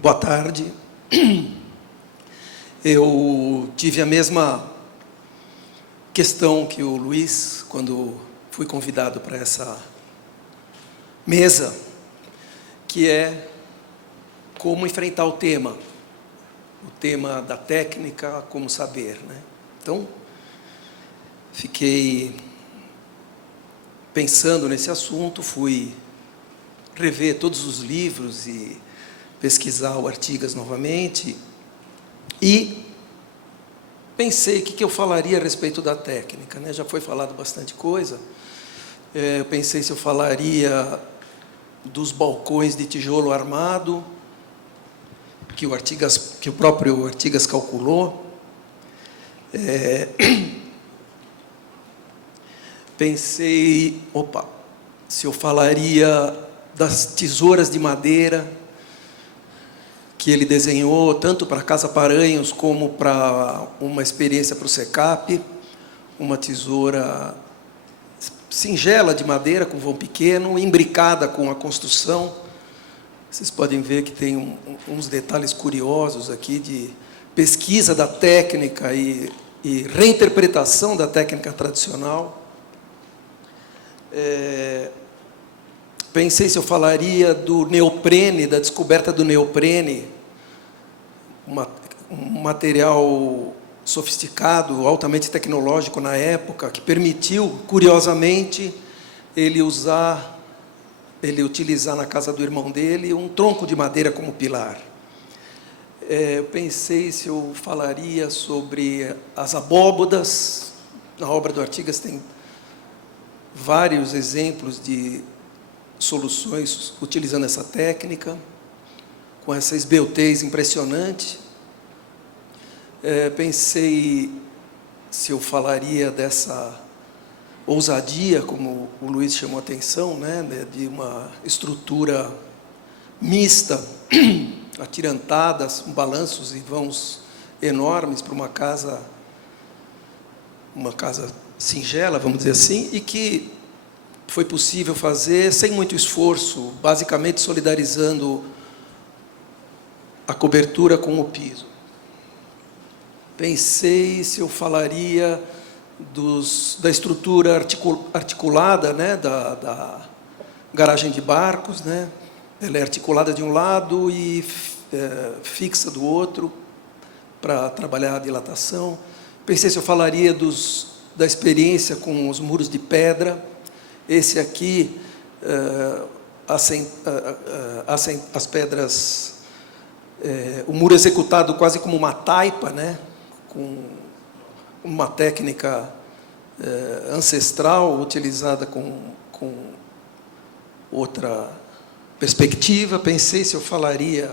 Boa tarde. Eu tive a mesma questão que o Luiz, quando fui convidado para essa mesa, que é como enfrentar o tema da técnica, como saber, né? Então, fiquei pensando nesse assunto, fui rever todos os livros e pesquisar o Artigas novamente, e pensei o que eu falaria a respeito da técnica, né? Já foi falado bastante coisa. Eu pensei se eu falaria dos balcões de tijolo armado, que o próprio Artigas calculou. Pensei, se eu falaria das tesouras de madeira que ele desenhou, tanto para Casa Paranhos como para uma experiência para o SECAP, uma tesoura singela de madeira, com vão pequeno, imbricada com a construção. Vocês podem ver que tem uns detalhes curiosos aqui de pesquisa da técnica e reinterpretação da técnica tradicional. Pensei se eu falaria do neoprene, da descoberta do neoprene, um material sofisticado, altamente tecnológico na época, que permitiu, curiosamente, ele utilizar na casa do irmão dele um tronco de madeira como pilar. Eu pensei se eu falaria sobre as abóbodas. Na obra do Artigas tem vários exemplos de soluções utilizando essa técnica, com essa esbeltez impressionante. Pensei se eu falaria dessa ousadia, como o Luiz chamou a atenção, né, de uma estrutura mista, atirantadas, balanços e vãos enormes para uma casa singela, vamos dizer assim, e que foi possível fazer sem muito esforço, basicamente solidarizando a cobertura com o piso. Pensei se eu falaria da estrutura articulada, né, da garagem de barcos, né? Ela é articulada de um lado e fixa do outro para trabalhar a dilatação. Pensei se eu falaria da experiência com os muros de pedra. Esse aqui, as pedras, o muro executado quase como uma taipa, né? Com uma técnica ancestral, utilizada com outra perspectiva. Pensei se eu falaria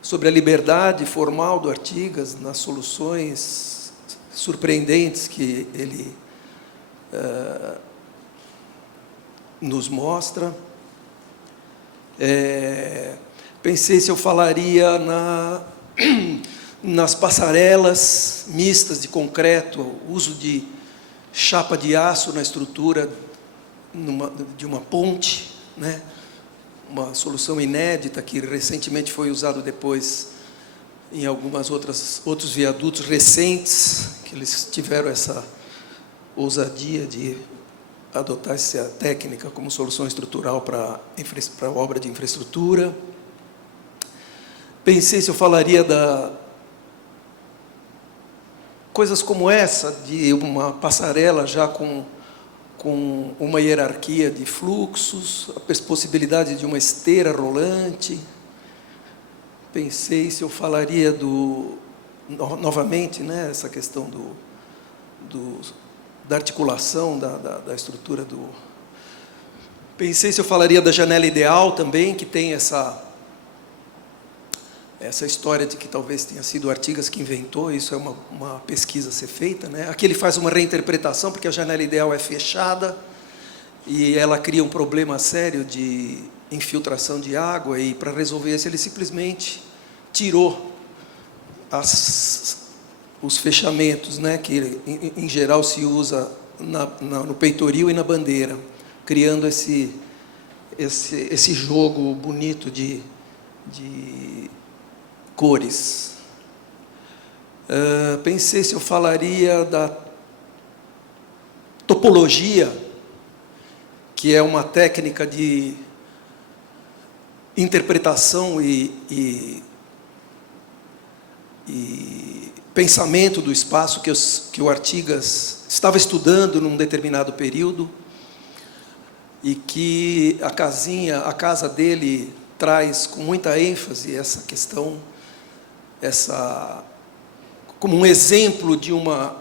sobre a liberdade formal do Artigas nas soluções surpreendentes que ele nos mostra. Pensei se eu falaria nas passarelas mistas de concreto, o uso de chapa de aço na estrutura de uma ponte, né? Uma solução inédita que recentemente foi usado depois em outros viadutos recentes, que eles tiveram essa ousadia de adotar essa técnica como solução estrutural para a obra de infraestrutura. Pensei se eu falaria coisas como essa, de uma passarela já com uma hierarquia de fluxos, a possibilidade de uma esteira rolante. Pensei se eu falaria novamente, né, essa questão da articulação da estrutura Pensei se eu falaria da janela ideal também, que tem essa história de que talvez tenha sido o Artigas que inventou. Isso é uma pesquisa a ser feita, né? Aqui ele faz uma reinterpretação, porque a janela ideal é fechada e ela cria um problema sério de infiltração de água, e para resolver isso ele simplesmente tirou os fechamentos, né, que em geral se usa no peitoril e na bandeira, criando esse jogo bonito de de cores. Pensei se eu falaria da topologia, que é uma técnica de interpretação e pensamento do espaço que o Artigas estava estudando num determinado período, e que a casa dele traz com muita ênfase essa questão, como um exemplo de uma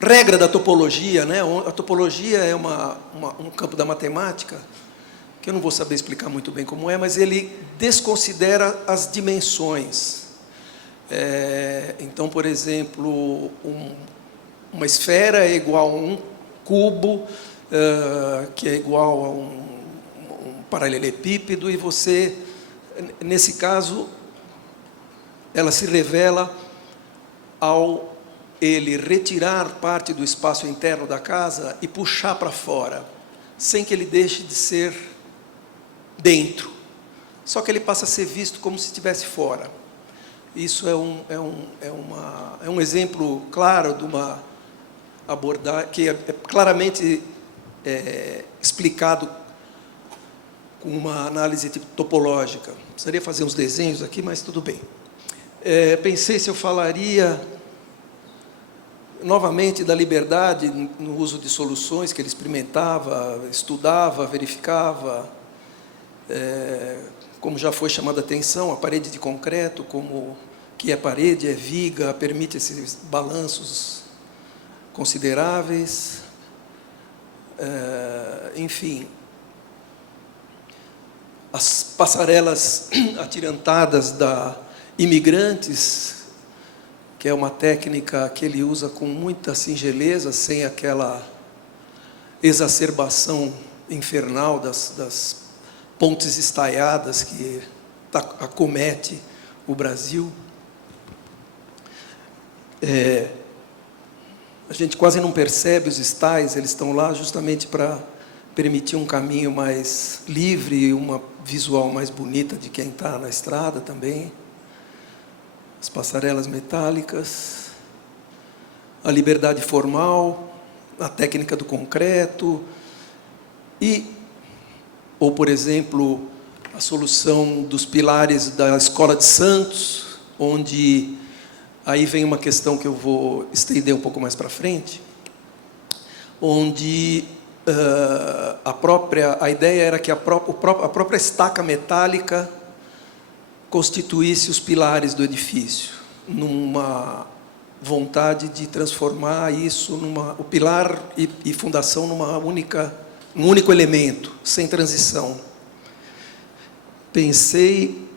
regra da topologia, né? A topologia é um campo da matemática, que eu não vou saber explicar muito bem como é, mas ele desconsidera as dimensões. Então, por exemplo, uma esfera é igual a um cubo, que é igual a um paralelepípedo, e você, nesse caso, ela se revela ao ele retirar parte do espaço interno da casa e puxar para fora, sem que ele deixe de ser dentro. Só que ele passa a ser visto como se estivesse fora. Isso é um exemplo claro de uma abordagem que é claramente explicado com uma análise topológica. Precisaria fazer uns desenhos aqui, mas tudo bem. Pensei se eu falaria novamente da liberdade no uso de soluções que ele experimentava, estudava, verificava, como já foi chamada a atenção, a parede de concreto, como que é parede, é viga, permite esses balanços consideráveis, enfim, as passarelas atirantadas da imigrantes, que é uma técnica que ele usa com muita singeleza, sem aquela exacerbação infernal das pontes estaiadas que acomete o Brasil. A gente quase não percebe os estais, eles estão lá justamente para permitir um caminho mais livre, uma visual mais bonita de quem está na estrada também. As passarelas metálicas, a liberdade formal, a técnica do concreto, ou, por exemplo, a solução dos pilares da Escola de Santos, onde aí vem uma questão que eu vou estender um pouco mais para frente, onde a ideia era que a própria estaca metálica constituísse os pilares do edifício, numa vontade de transformar isso o pilar e fundação num único elemento, sem transição. Pensei,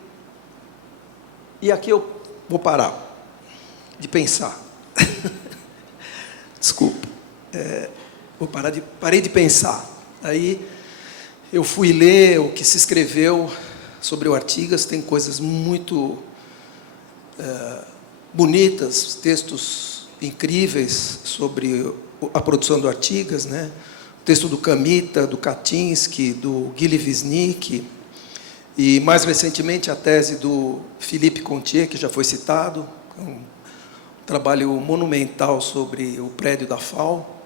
e aqui eu vou parar de pensar. Desculpa. Parei de pensar. Aí eu fui ler o que se escreveu sobre o Artigas, tem coisas muito bonitas, textos incríveis sobre a produção do Artigas, né? O texto do Kamita, do Katinsky, do Guy Wisnik, e mais recentemente a tese do Philippe Contier, que já foi citado, um trabalho monumental sobre o prédio da FAO.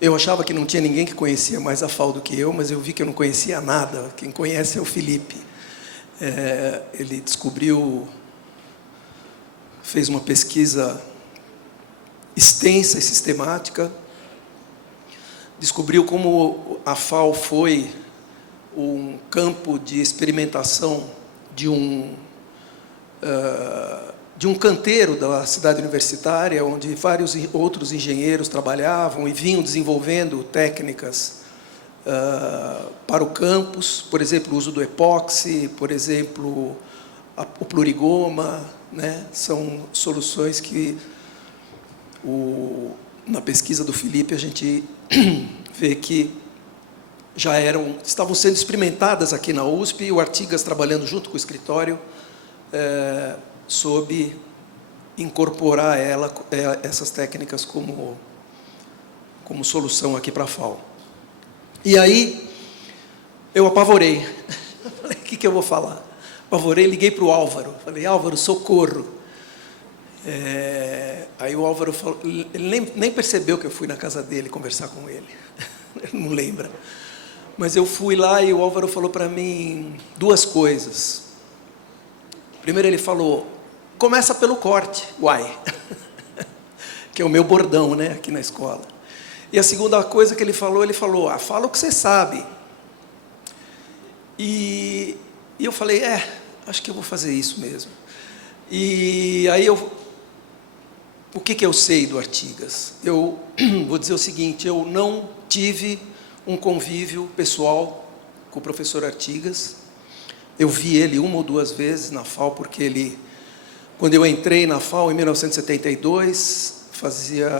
Eu achava que não tinha ninguém que conhecia mais a FAO do que eu, mas eu vi que eu não conhecia nada. Quem conhece é o Felipe. Ele fez uma pesquisa extensa e sistemática, descobriu como a FAO foi um campo de experimentação de um canteiro da cidade universitária, onde vários outros engenheiros trabalhavam e vinham desenvolvendo técnicas para o campus, por exemplo, o uso do epóxi, por exemplo, o plurigoma, né? São soluções que, na pesquisa do Felipe, a gente vê que estavam sendo experimentadas aqui na USP, e o Artigas trabalhando junto com o escritório, sob incorporar essas técnicas como solução aqui para a FAO. E aí eu apavorei. que eu vou falar? Apavorei, liguei para o Álvaro. Falei, Álvaro, socorro. Aí o Álvaro falou, ele nem percebeu que eu fui na casa dele conversar com ele. Não lembra. Mas eu fui lá e o Álvaro falou para mim duas coisas. Primeiro ele falou, começa pelo corte, uai. Que é o meu bordão, né, aqui na escola. E a segunda coisa que ele falou, fala o que você sabe. E eu falei, acho que eu vou fazer isso mesmo. E aí o que eu sei do Artigas? Eu vou dizer o seguinte, eu não tive um convívio pessoal com o professor Artigas. Eu vi ele uma ou duas vezes na FAO, porque ele, quando eu entrei na FAO em 1972, fazia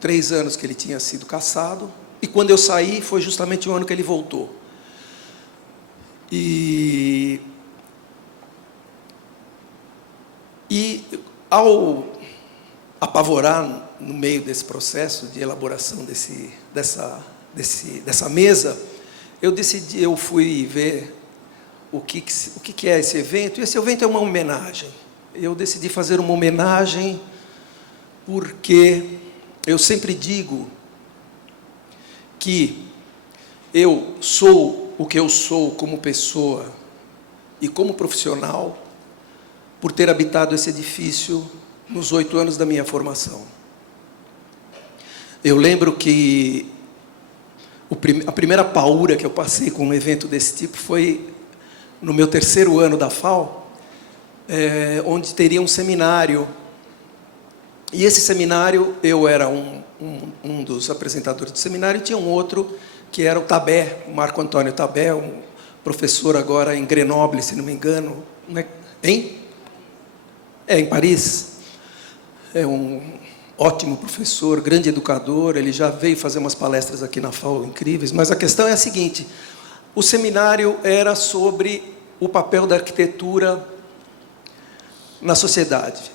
3 anos que ele tinha sido cassado, e quando eu saí, foi justamente o ano que ele voltou. E ao apavorar no meio desse processo de elaboração dessa mesa, eu fui ver o que é esse evento, e esse evento é uma homenagem. Eu decidi fazer uma homenagem porque eu sempre digo que eu sou o que eu sou como pessoa e como profissional por ter habitado esse edifício nos 8 anos da minha formação. Eu lembro que a primeira paura que eu passei com um evento desse tipo foi no meu 3º ano da FAO, onde teria um seminário. E esse seminário, eu era um dos apresentadores do seminário, e tinha um outro que era o Tabé, o Marco Antônio Tabé, um professor agora em Grenoble, se não me engano, em Paris. É um ótimo professor, grande educador, ele já veio fazer umas palestras aqui na FAO incríveis, mas a questão é a seguinte, o seminário era sobre o papel da arquitetura na sociedade.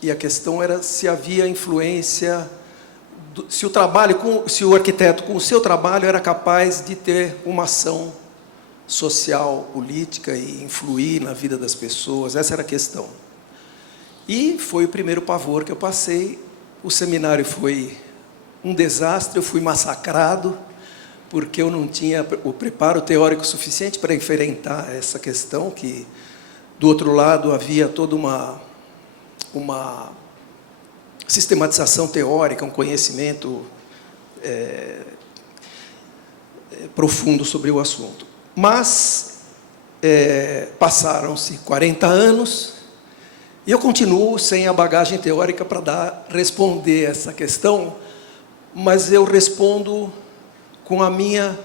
E a questão era se havia influência, se o arquiteto, com o seu trabalho, era capaz de ter uma ação social, política e influir na vida das pessoas. Essa era a questão. E foi o primeiro pavor que eu passei. O seminário foi um desastre, eu fui massacrado, porque eu não tinha o preparo teórico suficiente para enfrentar essa questão, que, do outro lado, havia toda uma sistematização teórica, um conhecimento profundo sobre o assunto. Mas passaram-se 40 anos e eu continuo sem a bagagem teórica para responder essa questão, mas eu respondo com a minha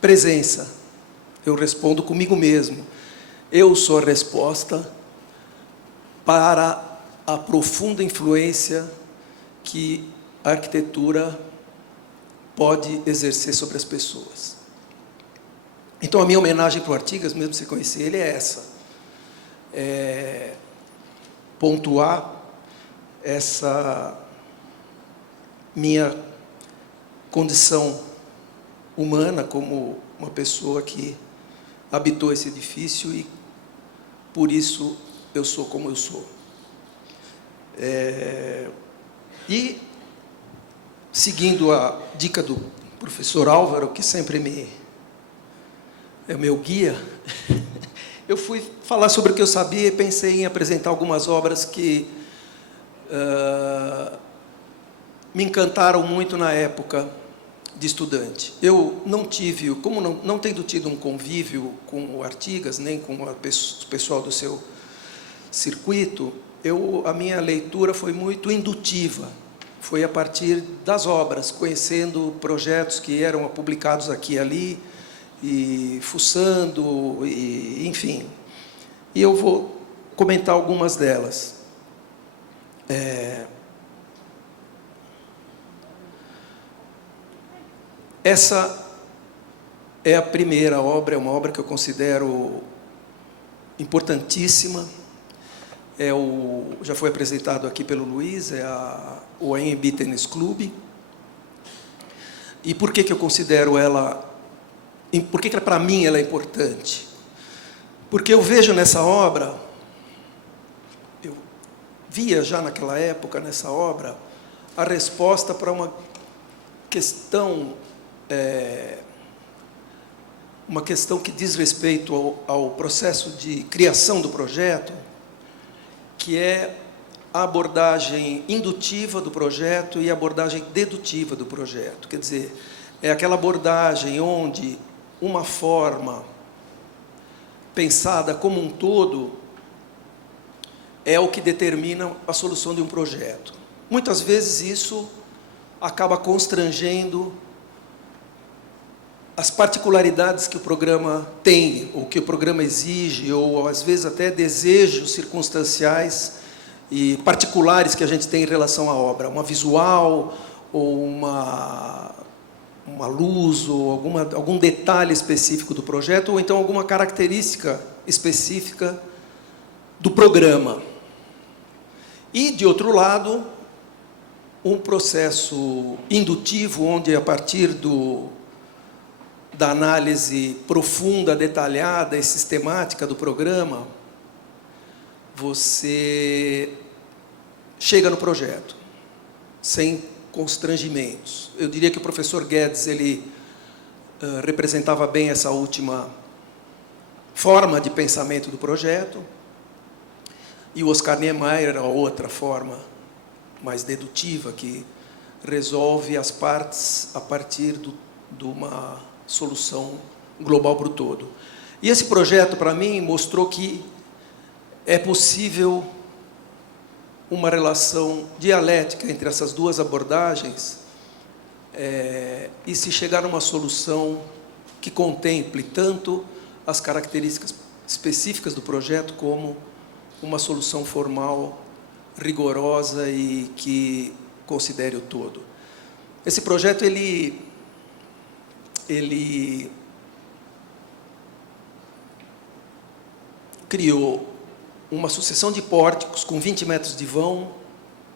presença, eu respondo comigo mesmo. Eu sou a resposta para a profunda influência que a arquitetura pode exercer sobre as pessoas. Então, a minha homenagem para o Artigas, mesmo sem conhecer ele, é essa. Pontuar essa minha condição humana como uma pessoa que habitou esse edifício e, por isso, eu sou como eu sou. E, seguindo a dica do professor Álvaro, que sempre é o meu guia, eu fui falar sobre o que eu sabia e pensei em apresentar algumas obras que me encantaram muito na época de estudante. Eu não tive, como não tendo tido um convívio com o Artigas, nem com o pessoal do seu circuito, a minha leitura foi muito indutiva. Foi a partir das obras, conhecendo projetos que eram publicados aqui e ali, e fuçando, enfim. E eu vou comentar algumas delas. Essa é a primeira obra, é uma obra que eu considero importantíssima. Já foi apresentado aqui pelo Luiz, o AMB Tênis Clube. E por que eu considero ela por que para mim ela é importante? Porque eu vejo nessa obra, eu via já naquela época, nessa obra, a resposta para uma questão que diz respeito ao processo de criação do projeto, que é a abordagem indutiva do projeto e a abordagem dedutiva do projeto. Quer dizer, é aquela abordagem onde uma forma pensada como um todo é o que determina a solução de um projeto. Muitas vezes isso acaba constrangendo as particularidades que o programa tem, ou que o programa exige, ou às vezes até desejos circunstanciais e particulares que a gente tem em relação à obra, uma visual, ou uma luz, ou algum detalhe específico do projeto, ou então alguma característica específica do programa. E, de outro lado, um processo indutivo, onde, a partir da análise profunda, detalhada e sistemática do programa, você chega no projeto, sem constrangimentos. Eu diria que o professor Guedes, ele representava bem essa última forma de pensamento do projeto, e o Oscar Niemeyer era outra forma mais dedutiva, que resolve as partes a partir de uma solução global para o todo. E esse projeto, para mim, mostrou que é possível uma relação dialética entre essas duas abordagens e se chegar a uma solução que contemple tanto as características específicas do projeto como uma solução formal, rigorosa e que considere o todo. Esse projeto, ele criou uma sucessão de pórticos com 20 metros de vão,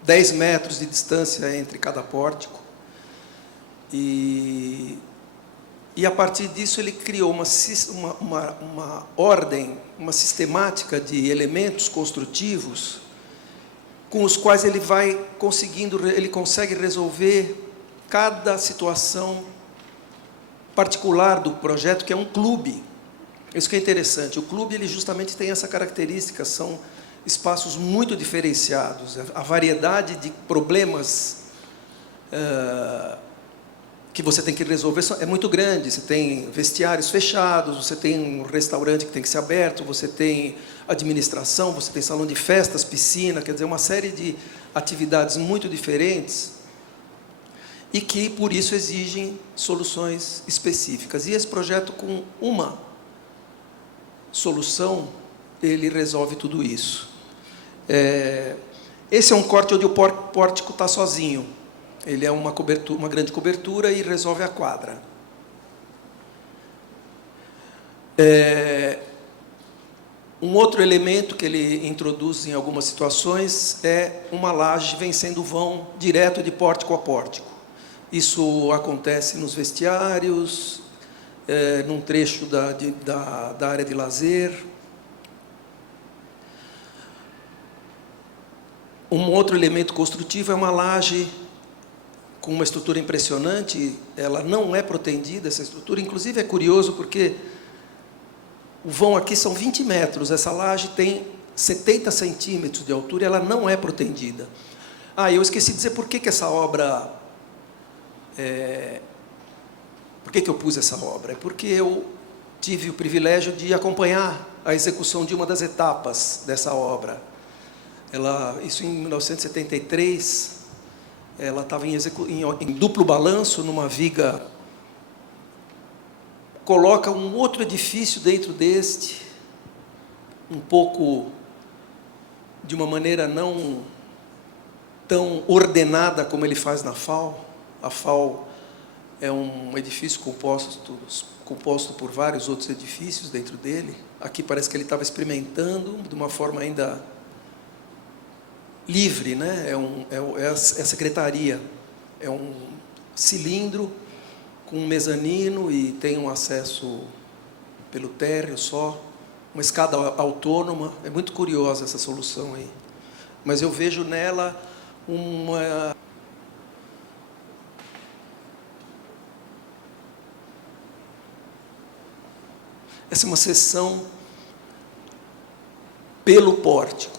10 metros de distância entre cada pórtico. E a partir disso ele criou uma ordem, uma sistemática de elementos construtivos com os quais ele consegue resolver cada situação particular do projeto, que é um clube. Isso que é interessante. O clube, ele justamente tem essa característica, são espaços muito diferenciados. A variedade de problemas que você tem que resolver é muito grande. Você tem vestiários fechados, você tem um restaurante que tem que ser aberto, você tem administração, você tem salão de festas, piscina, quer dizer, uma série de atividades muito diferentes e que, por isso, exigem soluções específicas. E esse projeto, com uma solução, ele resolve tudo isso. Esse é um corte onde o pórtico está sozinho. Ele é uma grande cobertura e resolve a quadra. Um outro elemento que ele introduz em algumas situações é uma laje vencendo o vão direto de pórtico a pórtico. Isso acontece nos vestiários, num trecho da área de lazer. Um outro elemento construtivo é uma laje com uma estrutura impressionante. Ela não é protendida, essa estrutura. Inclusive, é curioso porque o vão aqui são 20 metros, essa laje tem 70 centímetros de altura e ela não é protendida. Eu esqueci de dizer por que essa obra... Por que eu pus essa obra? É porque eu tive o privilégio de acompanhar a execução de uma das etapas dessa obra. Isso em 1973, ela estava em duplo balanço, numa viga, coloca um outro edifício dentro deste, um pouco de uma maneira não tão ordenada como ele faz na FAO. A FAO é um edifício composto por vários outros edifícios dentro dele. Aqui parece que ele estava experimentando de uma forma ainda livre, né? É a secretaria, é um cilindro com um mezanino e tem um acesso pelo térreo só, uma escada autônoma. É muito curiosa essa solução aí. Mas eu vejo nela essa é uma seção pelo pórtico.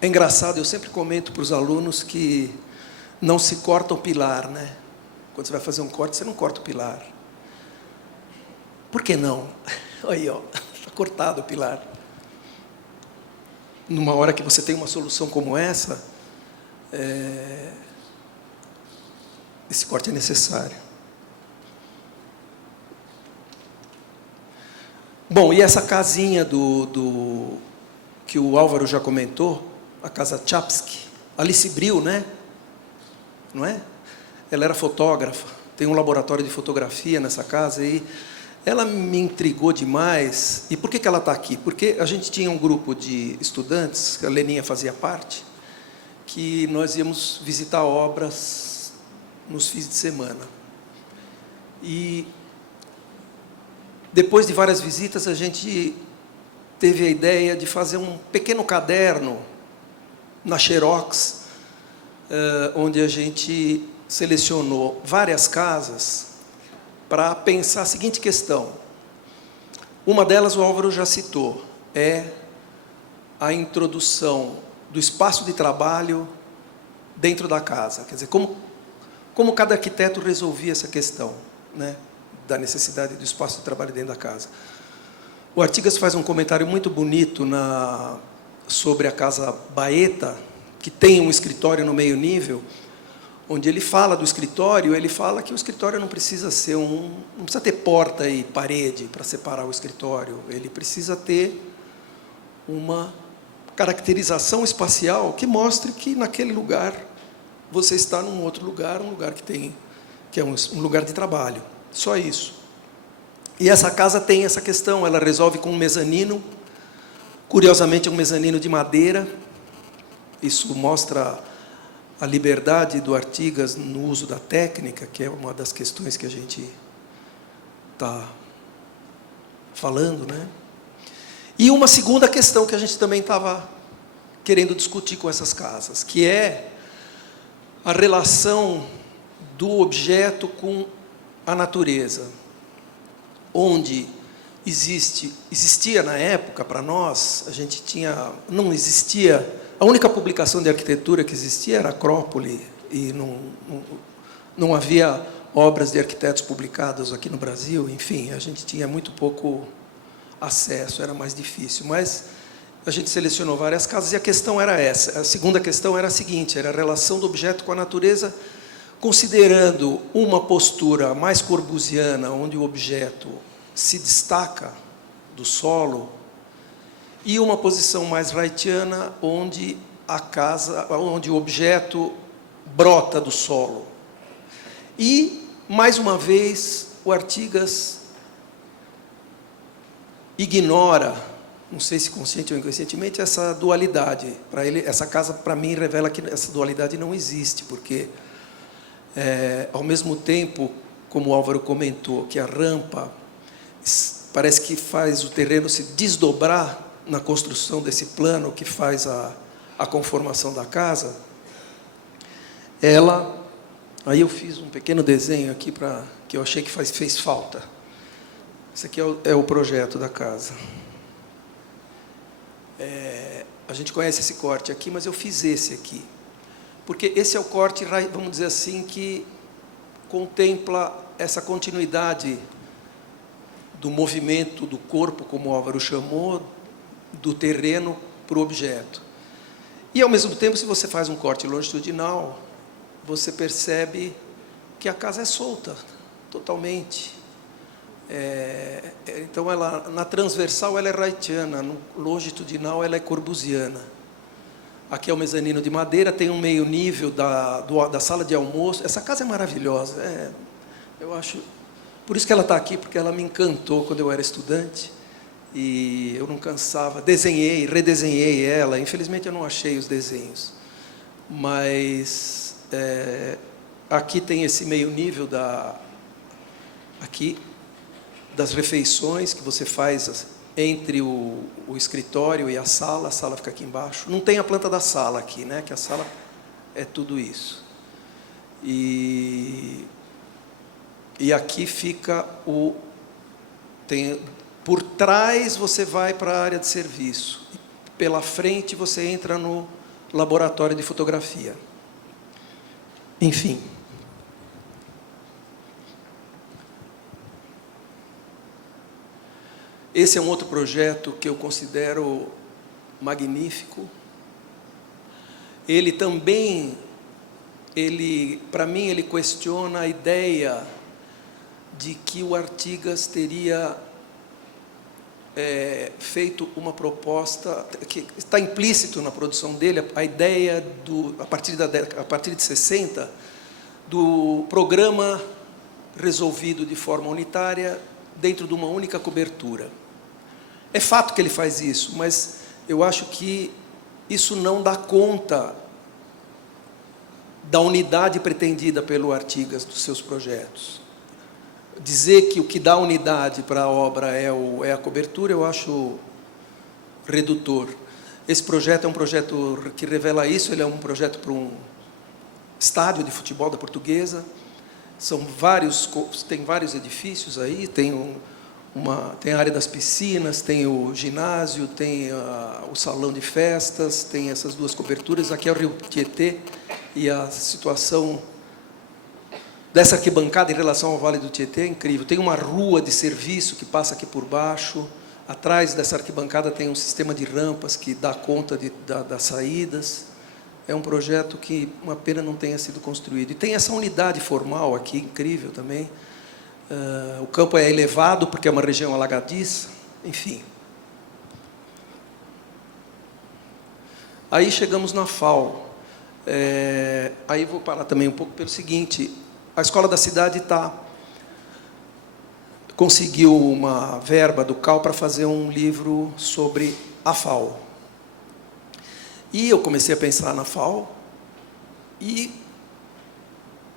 É engraçado, eu sempre comento para os alunos que não se corta o pilar, né? Quando você vai fazer um corte, você não corta o pilar. Por que não? Aí, ó, está cortado o pilar. Numa hora que você tem uma solução como essa, esse corte é necessário. Bom, e essa casinha que o Álvaro já comentou, a casa Chapsky, Alice Brill, né? Não é? Ela era fotógrafa, tem um laboratório de fotografia nessa casa, e ela me intrigou demais. E por que ela está aqui? Porque a gente tinha um grupo de estudantes, que a Leninha fazia parte, que nós íamos visitar obras nos fins de semana. E depois de várias visitas, a gente teve a ideia de fazer um pequeno caderno na Xerox, onde a gente selecionou várias casas para pensar a seguinte questão. Uma delas o Álvaro já citou, é a introdução do espaço de trabalho dentro da casa. Quer dizer, como cada arquiteto resolvia essa questão, né, da necessidade do espaço de trabalho dentro da casa. O Artigas faz um comentário muito bonito sobre a casa Baeta, que tem um escritório no meio nível, onde ele fala do escritório, ele fala que o escritório não precisa ser não precisa ter porta e parede para separar o escritório, ele precisa ter uma caracterização espacial que mostre que naquele lugar você está num outro lugar, um lugar que é um lugar de trabalho. Só isso. E essa casa tem essa questão, ela resolve com um mezanino, curiosamente é um mezanino de madeira. Isso mostra a liberdade do Artigas no uso da técnica, que é uma das questões que a gente está falando, né? E uma segunda questão que a gente também estava querendo discutir com essas casas, que é a relação do objeto com a natureza, onde existia na época, para nós, não existia, a única publicação de arquitetura que existia era a Acrópole, e não havia obras de arquitetos publicadas aqui no Brasil, enfim, a gente tinha muito pouco acesso, era mais difícil, mas a gente selecionou várias casas e a questão era essa. A segunda questão era a seguinte, era a relação do objeto com a natureza, considerando uma postura mais corbusiana, onde o objeto se destaca do solo, e uma posição mais wrightiana, onde o objeto brota do solo. E, mais uma vez, o Artigas ignora, não sei se consciente ou inconscientemente, essa dualidade. Para ele, essa casa, para mim, revela que essa dualidade não existe, porque ao mesmo tempo, como o Álvaro comentou, que a rampa parece que faz o terreno se desdobrar na construção desse plano que faz a conformação da casa, aí eu fiz um pequeno desenho aqui que eu achei que fez falta. Esse aqui é o projeto da casa. A gente conhece esse corte aqui, mas eu fiz esse aqui. Porque esse é o corte, vamos dizer assim, que contempla essa continuidade do movimento do corpo, como o Álvaro chamou, do terreno para o objeto. E, ao mesmo tempo, se você faz um corte longitudinal, você percebe que a casa é solta, totalmente. Então, na transversal, ela é wrightiana, no longitudinal, ela é corbusiana. Aqui é o mezanino de madeira, tem um meio nível da sala de almoço. Essa casa é maravilhosa, eu acho. Por isso que ela está aqui, porque ela me encantou quando eu era estudante, e eu não cansava. Desenhei, redesenhei ela, infelizmente eu não achei os desenhos. Mas aqui tem esse meio nível aqui das refeições que você faz entre o escritório e a sala fica aqui embaixo. Não tem a planta da sala aqui, né? Que a sala é tudo isso. E aqui fica por trás você vai para a área de serviço. Pela frente você entra no laboratório de fotografia. Enfim. Esse é um outro projeto que eu considero magnífico. Ele também, para mim, ele questiona a ideia de que o Artigas teria feito uma proposta, que está implícito na produção dele, a ideia, a partir de 60, do programa resolvido de forma unitária dentro de uma única cobertura. É fato que ele faz isso, mas eu acho que isso não dá conta da unidade pretendida pelo Artigas dos seus projetos. Dizer que o que dá unidade para a obra é a cobertura, eu acho redutor. Esse projeto é um projeto que revela isso, ele é um projeto para um estádio de futebol da Portuguesa. Tem vários edifícios aí, tem a área das piscinas, tem o ginásio, tem o salão de festas, tem essas duas coberturas. Aqui é o Rio Tietê, e a situação dessa arquibancada em relação ao Vale do Tietê é incrível. Tem uma rua de serviço que passa aqui por baixo. Atrás dessa arquibancada tem um sistema de rampas que dá conta das saídas. É um projeto que uma pena não tenha sido construído. E tem essa unidade formal aqui, incrível também. O campo é elevado porque é uma região alagadiça, enfim. Aí chegamos na FAO. Aí vou parar também um pouco pelo seguinte: a Escola da Cidade conseguiu uma verba do CAL para fazer um livro sobre a FAO. E eu comecei a pensar na FAO e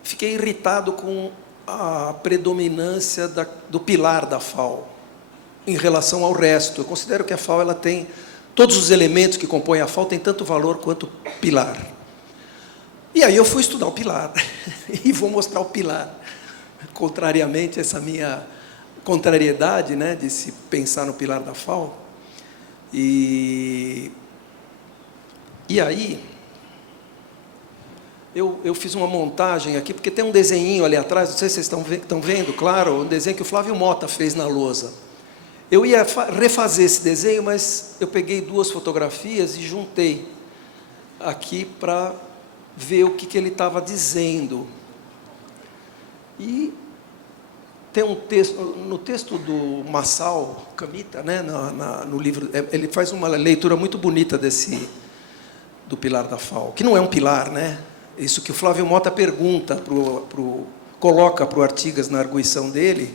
fiquei irritado com a predominância do pilar da FAO em relação ao resto. Eu considero que a FAO ela tem todos os elementos que compõem a FAO, tem tanto valor quanto o pilar. E aí eu fui estudar o pilar e vou mostrar o pilar, contrariamente a essa minha contrariedade, né, de se pensar no pilar da FAO. E aí eu fiz uma montagem aqui, porque tem um desenhinho ali atrás, não sei se vocês estão vendo, claro, um desenho que o Flávio Mota fez na lousa. Eu ia refazer esse desenho, mas eu peguei duas fotografias e juntei aqui para ver o que ele estava dizendo. E tem um texto, no texto do Masao Kamita, né, no livro, ele faz uma leitura muito bonita do pilar da FAO, que não é um pilar, né? Isso que o Flávio Mota pergunta, coloca para o Artigas na arguição dele,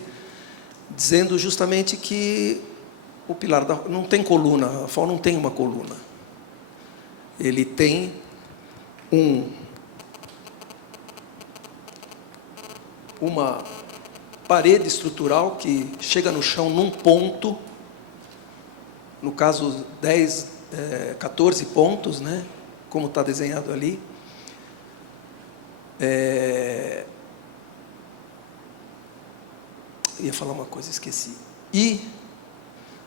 dizendo justamente que o pilar não tem coluna, a FAO não tem uma coluna. Ele tem uma parede estrutural que chega no chão num ponto, no caso 14 pontos, né, como está desenhado ali. Ia falar uma coisa, esqueci. E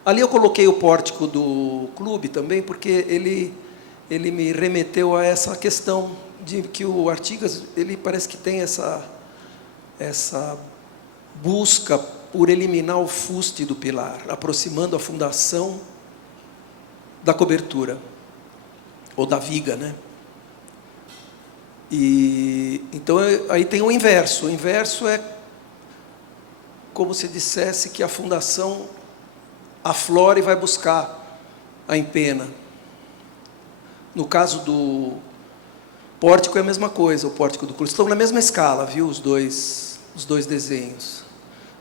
ali eu coloquei o pórtico do clube também, porque ele me remeteu a essa questão de que o Artigas, ele parece que tem essa busca por eliminar o fuste do pilar, aproximando a fundação da cobertura, ou da viga, né? E então aí tem o inverso. O inverso é como se dissesse que a fundação aflora e vai buscar a empena. No caso do pórtico é a mesma coisa, o pórtico do clube. Estão na mesma escala, viu, os dois desenhos.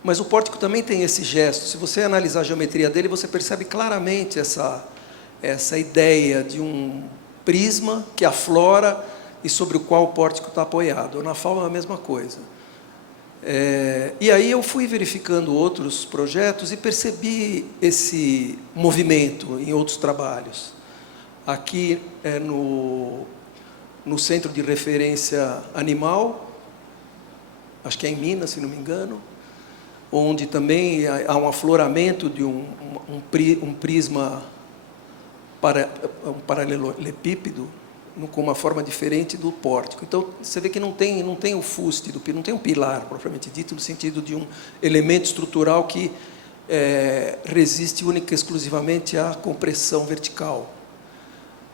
Mas o pórtico também tem esse gesto. Se você analisar a geometria dele, você percebe claramente essa ideia de um prisma que aflora e sobre o qual o pórtico está apoiado. Na FAO é a mesma coisa. E aí eu fui verificando outros projetos e percebi esse movimento em outros trabalhos. Aqui é no Centro de Referência Animal, acho que é em Minas, se não me engano, onde também há um afloramento de um prisma um paralelepípedo com uma forma diferente do pórtico. Então, você vê que não tem o fuste, não tem um pilar, propriamente dito, no sentido de um elemento estrutural que resiste única e exclusivamente à compressão vertical.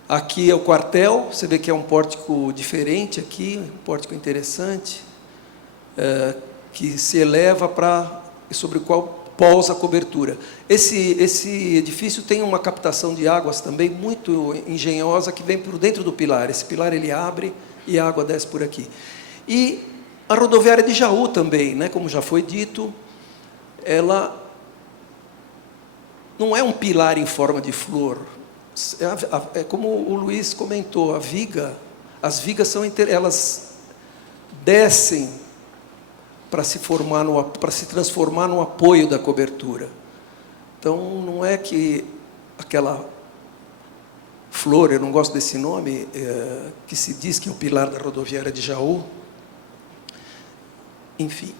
Aqui é o quartel, você vê que é um pórtico diferente aqui, um pórtico interessante, que se eleva sobre o qual pousa a cobertura. Esse edifício tem uma captação de águas também muito engenhosa, que vem por dentro do pilar. Esse pilar ele abre e a água desce por aqui. E a rodoviária de Jaú também, né, como já foi dito, ela não é um pilar em forma de flor. É como o Luiz comentou, as vigas elas descem para se transformar no apoio da cobertura. Então, não é que aquela flor, eu não gosto desse nome, que se diz que é o pilar da rodoviária de Jaú, enfim,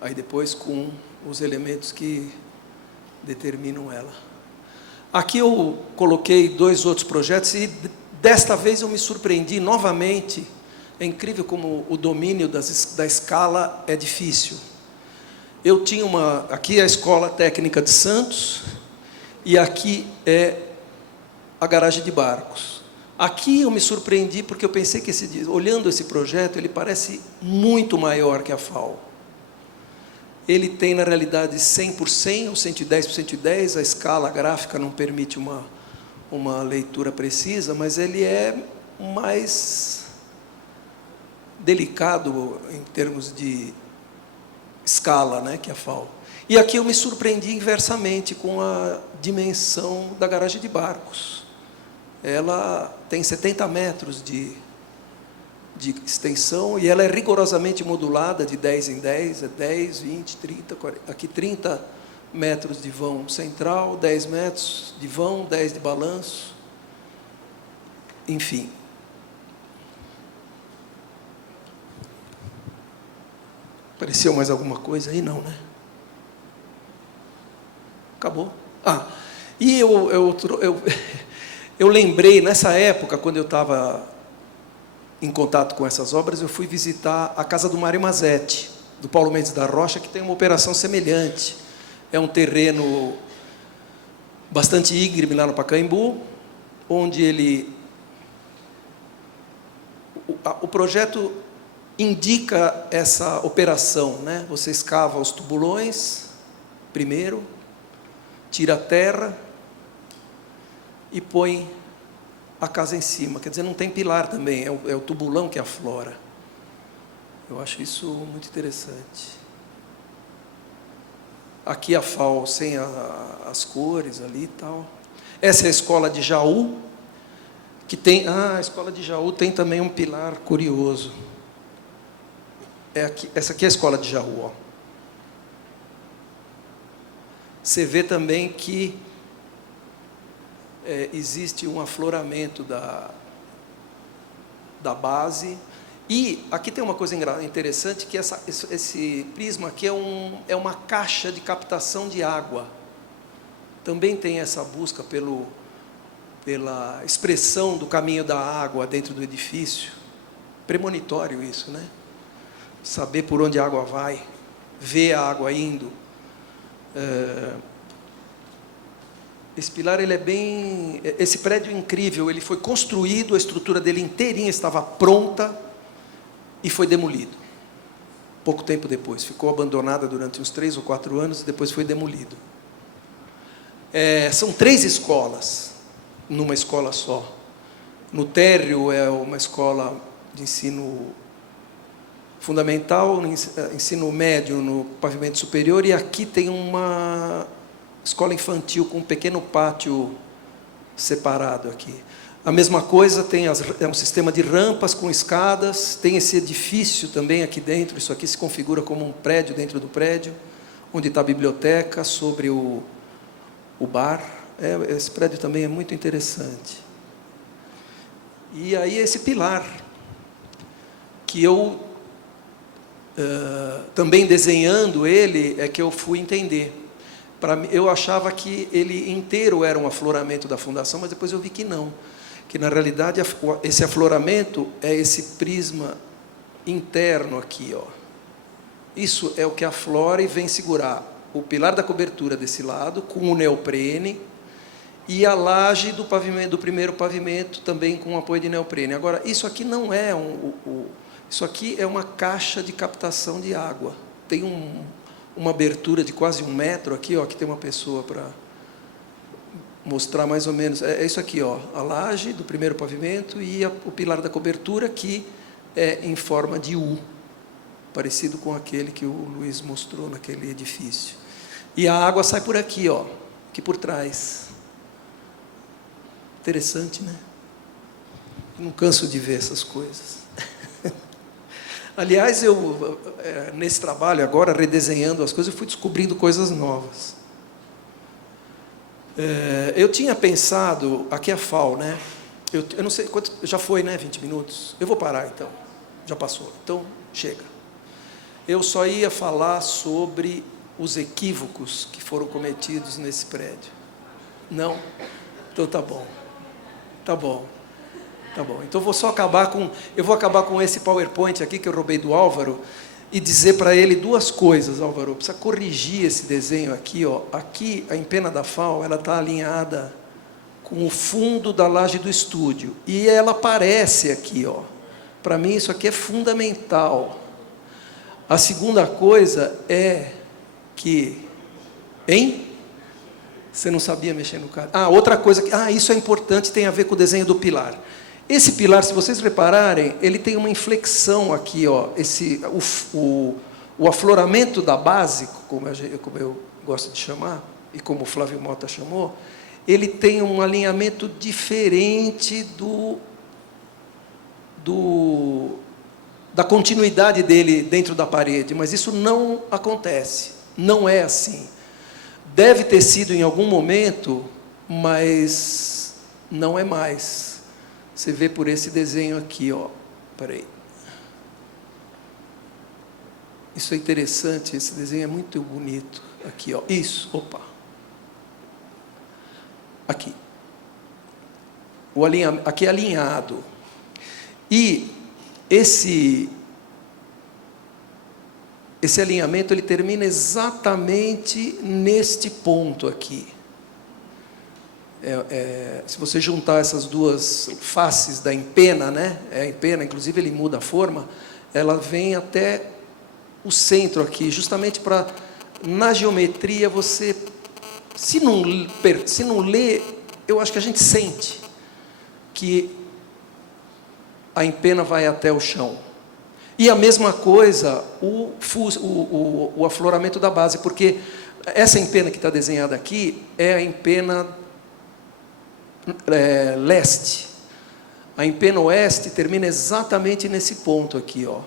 aí depois com os elementos que determinam ela. Aqui eu coloquei 2 outros projetos e desta vez eu me surpreendi novamente. É incrível como o domínio da escala é difícil. Eu tinha aqui é a Escola Técnica de Santos e aqui é a garagem de barcos. Aqui eu me surpreendi porque eu pensei que, olhando esse projeto, ele parece muito maior que a FAO. Ele tem, na realidade, 100 por 100 ou 110 por 110, a escala gráfica não permite uma leitura precisa, mas ele é mais delicado em termos de escala, né, que a FAO. E aqui eu me surpreendi inversamente com a dimensão da garagem de barcos. Ela tem 70 metros de extensão e ela é rigorosamente modulada de 10 em 10, 10, 20, 30, 40. Aqui 30 metros de vão central, 10 metros de vão, 10 de balanço. Enfim. Apareceu mais alguma coisa aí? Não, né? Acabou. E eu lembrei, nessa época, quando eu estava em contato com essas obras, eu fui visitar a casa do Mário Mazetti, do Paulo Mendes da Rocha, que tem uma operação semelhante. É um terreno bastante íngreme lá no Pacaembu, onde o projeto indica essa operação, né? Você escava os tubulões primeiro, tira a terra e põe a casa em cima. Quer dizer, não tem pilar também, é o tubulão que aflora. Eu acho isso muito interessante. Aqui a FAO sem as cores ali e tal. Essa é a escola de Jaú, que tem... a escola de Jaú tem também um pilar curioso. Essa aqui é a escola de Jaú, ó. Você vê também que existe um afloramento da base. E aqui tem uma coisa interessante, que esse prisma aqui é uma caixa de captação de água. Também tem essa busca pela expressão do caminho da água dentro do edifício. Premonitório isso, né? Saber por onde a água vai, ver a água indo. Esse pilar, ele é bem... Esse prédio é incrível, ele foi construído, a estrutura dele inteirinha estava pronta e foi demolido. Pouco tempo depois, ficou abandonada durante uns 3 ou 4 anos e depois foi demolido. São 3 escolas, numa escola só. No térreo é uma escola de ensino fundamental, ensino médio no pavimento superior, e aqui tem uma escola infantil com um pequeno pátio separado aqui. A mesma coisa, é um sistema de rampas com escadas, tem esse edifício também aqui dentro, isso aqui se configura como um prédio dentro do prédio, onde está a biblioteca, sobre o bar. Esse prédio também é muito interessante. E aí esse pilar, que eu, também desenhando ele, é que eu fui entender. Eu achava que ele inteiro era um afloramento da fundação, mas depois eu vi que não. Que na realidade esse afloramento é esse prisma interno aqui, ó. Isso é o que aflora e vem segurar o pilar da cobertura desse lado, com o neoprene, e a laje do pavimento, do primeiro pavimento, também com apoio de neoprene. Agora, isso aqui não é isso aqui é uma caixa de captação de água. Tem uma abertura de quase 1 metro aqui, ó, que tem uma pessoa para mostrar mais ou menos. É isso aqui, ó, a laje do primeiro pavimento e o pilar da cobertura, que é em forma de U, parecido com aquele que o Luiz mostrou naquele edifício. E a água sai por aqui, ó, aqui por trás. Interessante, né? Não canso de ver essas coisas. Aliás, nesse trabalho agora, redesenhando as coisas, eu fui descobrindo coisas novas. Eu tinha pensado, aqui é a FAO, né? Eu não sei quanto, já foi, né? 20 minutos. Eu vou parar, então. Já passou. Então, chega. Eu só ia falar sobre os equívocos que foram cometidos nesse prédio. Não? Então, tá bom. Tá bom. Tá bom. Então, eu vou acabar com esse PowerPoint aqui que eu roubei do Álvaro e dizer para ele 2 coisas, Álvaro. Precisa corrigir esse desenho aqui, ó. Aqui, a empena da FAO, ela está alinhada com o fundo da laje do estúdio. E ela aparece aqui, ó. Para mim, isso aqui é fundamental. A segunda coisa é que... Hein? Você não sabia mexer no cara? Outra coisa... isso é importante, tem a ver com o desenho do pilar. Esse pilar, se vocês repararem, ele tem uma inflexão aqui, ó. O afloramento da base, como eu gosto de chamar, e como o Flávio Mota chamou, ele tem um alinhamento diferente da continuidade dele dentro da parede, mas isso não acontece, não é assim. Deve ter sido em algum momento, mas não é mais. Você vê por esse desenho aqui, ó. Peraí. Isso é interessante, esse desenho é muito bonito. Aqui, ó. Isso, opa. Aqui. Aqui é alinhado. E esse alinhamento, ele termina exatamente neste ponto aqui. Se você juntar essas 2 faces da empena, né? A empena, inclusive, ele muda a forma, ela vem até o centro aqui, justamente para, na geometria, você, se não lê, eu acho que a gente sente que a empena vai até o chão. E a mesma coisa, o afloramento da base, porque essa empena que está desenhada aqui é a empena leste. A empena oeste termina exatamente nesse ponto aqui, ó.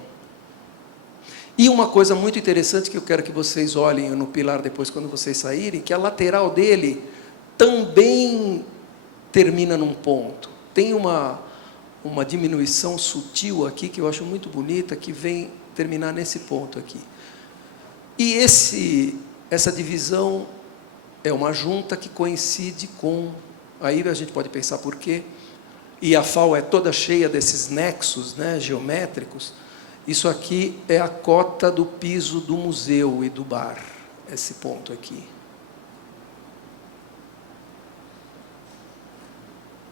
E uma coisa muito interessante que eu quero que vocês olhem no pilar depois, quando vocês saírem, que a lateral dele também termina num ponto. Tem uma diminuição sutil aqui, que eu acho muito bonita, que vem terminar nesse ponto aqui. E essa divisão é uma junta que coincide com... Aí a gente pode pensar por quê. E a FAO é toda cheia desses nexos, né, geométricos. Isso aqui é a cota do piso do museu e do bar, esse ponto aqui.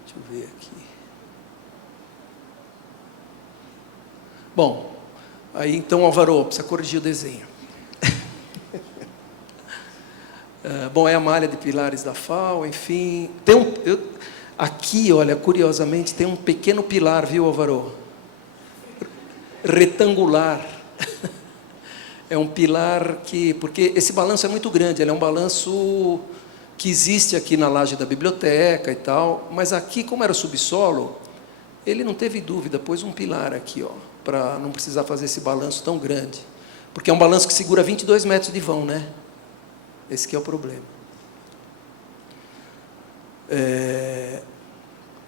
Deixa eu ver aqui. Bom, aí então, Álvaro, precisa corrigir o desenho. Bom, é a malha de pilares da FAO, enfim. Aqui, olha, curiosamente, tem um pequeno pilar, viu, Álvaro? Retangular. É um pilar porque esse balanço é muito grande, ele é um balanço que existe aqui na laje da biblioteca e tal, mas aqui, como era subsolo, ele não teve dúvida, pôs um pilar aqui, ó, para não precisar fazer esse balanço tão grande. Porque é um balanço que segura 22 metros de vão, né? Esse que é o problema.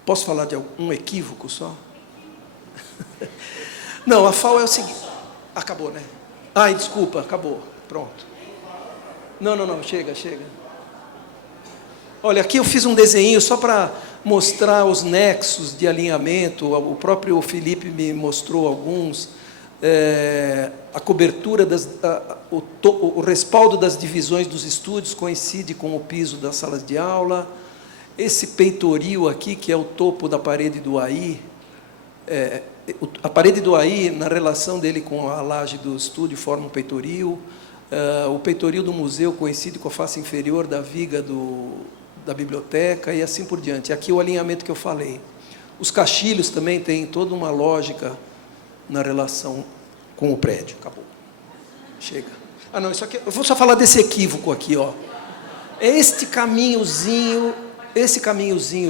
Posso falar de um equívoco só? Não, a FAO é o seguinte... Acabou, né? Ai, desculpa, acabou. Pronto. Não, chega. Olha, aqui eu fiz um desenho só para mostrar os nexos de alinhamento. O próprio Felipe me mostrou alguns. A cobertura, o respaldo das divisões dos estúdios coincide com o piso das salas de aula. Esse peitoril aqui, que é o topo da parede do AI, a parede do AI, na relação dele com a laje do estúdio, forma um peitoril. O peitoril do museu coincide com a face inferior da viga da biblioteca e assim por diante. Aqui o alinhamento que eu falei. Os caixilhos também têm toda uma lógica na relação com o prédio. Acabou. Chega. Não, isso aqui, eu vou só falar desse equívoco aqui, ó. Esse caminhozinho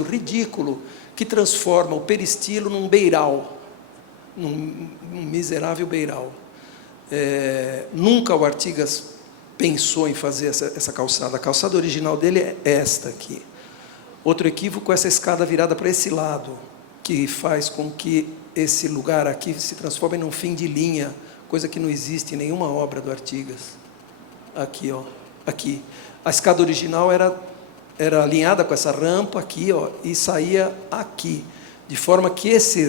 ridículo que transforma o peristilo num beiral, num miserável beiral. Nunca o Artigas pensou em fazer essa calçada. A calçada original dele é esta aqui. Outro equívoco é essa escada virada para esse lado, que faz com que esse lugar aqui se transforme num fim de linha, coisa que não existe em nenhuma obra do Artigas. Aqui, ó. Aqui. A escada original era alinhada com essa rampa aqui, ó, e saía aqui, de forma que essa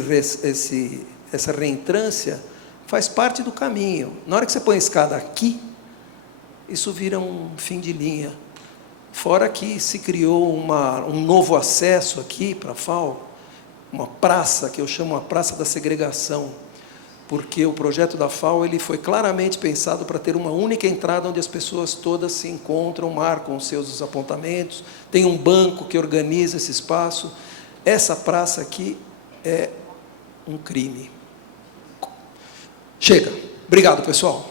reentrância faz parte do caminho. Na hora que você põe a escada aqui, isso vira um fim de linha. Fora que se criou um novo acesso aqui para a FAO, uma praça, que eu chamo a Praça da Segregação, porque o projeto da FAO ele foi claramente pensado para ter uma única entrada onde as pessoas todas se encontram, marcam os seus apontamentos, tem um banco que organiza esse espaço. Essa praça aqui é um crime. Chega. Obrigado, pessoal.